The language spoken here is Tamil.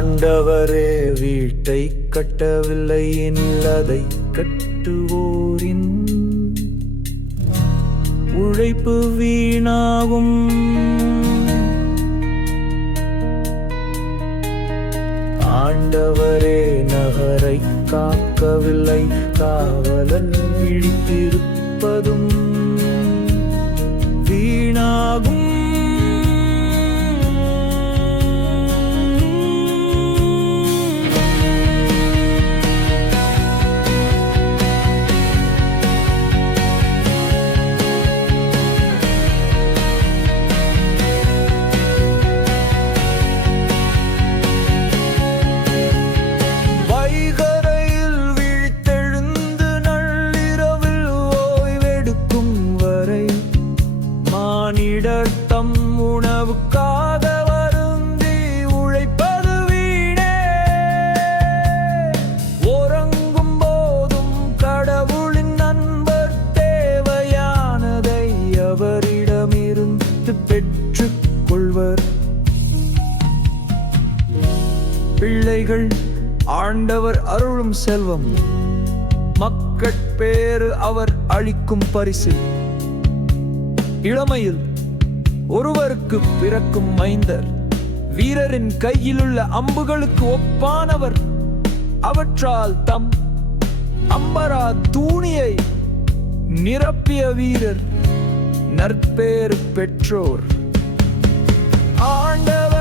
ஆண்டவரே வீட்டை கட்டவில்லை எனில் அதை கட்டுவோரின் உழைப்பு வீணாகும். ஆண்டவரே நகரை காக்கவில்லை, காவலன் விழித்திருப்பதும் வீணாகும். தம் உணவுக்காக வருந்தி உழைப்பது வீணே. உறங்கும் போதும் கடவுளின் நண்பர் தேவையானதை அவரிடமிருந்து பெற்றுக் கொள்வர். பிள்ளைகள் ஆண்டவர் அருளும் செல்வம், மக்கட்பேறு அவர் அளிக்கும் பரிசு. இளமையில் ஒருவருக்கு பிறக்கும் மைந்தர் வீரரின் கையிலுள்ள அம்புகளுக்கு ஒப்பானவர். அவற்றால் தம் அம்பரா தூணியை நிரப்பிய வீரர் நற்பேறு பெற்றோர். ஆண்டவர்